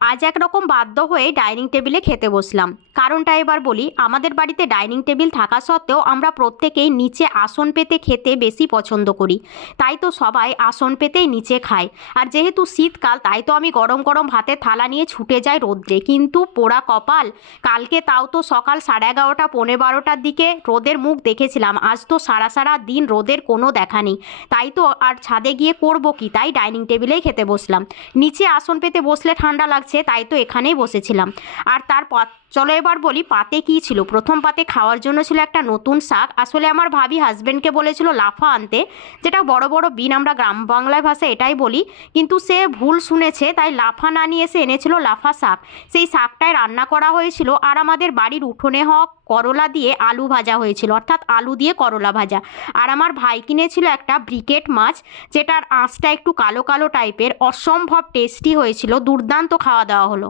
আজ একরকম বাধ্য হয়ে ডাইনিং টেবিলে খেতে বসলাম। কারণটা এবার বলি। আমাদের বাড়িতে ডাইনিং টেবিল থাকা সত্ত্বেও আমরা প্রত্যেকেই নিচে আসন পেতে খেতে বেশি পছন্দ করি। তাই তো সবাই আসন পেতেই নিচে খায়। আর যেহেতু শীতকাল, তাই তো আমি গরম গরম ভাতের থালা নিয়ে ছুটে যাই রোদ্রে। কিন্তু পোড়া কপাল, কালকে তাও তো সকাল 11:30 11:45টার দিকে রোদের মুখ দেখেছিলাম। আজ তো সারা সারা দিন রোদের কোনো দেখা নেই। তাই তো আর ছাদে গিয়ে করব কি, তাই ডাইনিং টেবিলেই খেতে বসলাম। নিচে আসন পেতে বসলে ঠান্ডা লাগছে, তাই তো এখানেই বসেছিলাম। আর চলো এবার বলি পাতে কী ছিল। প্রথম পাতে খাওয়ার জন্য ছিল একটা নতুন শাক। আসলে আমার ভাবি হাজব্যান্ডকে বলেছিল লাফা আনতে, যেটা বড় বড় বিন, আমরা গ্রাম বাংলায় ভাষায় এটাই বলি। কিন্তু সে ভুল শুনেছে, তাই লাফা না নিয়ে এসে এনেছিল লাফা শাক। সেই শাকটায় রান্না করা হয়েছিল। আর আমাদের বাড়ির উঠোনে হওয়া করলা দিয়ে আলু ভাজা হয়েছিল, অর্থাৎ আলু দিয়ে করলা ভাজা। আর আমার ভাই কিনেছিল একটা ব্রিকেট মাছ, যেটার আঁশটা একটু কালো কালো টাইপের। অসম্ভব টেস্টি হয়েছিল, দুর্দান্ত খাওয়া দাওয়া হলো।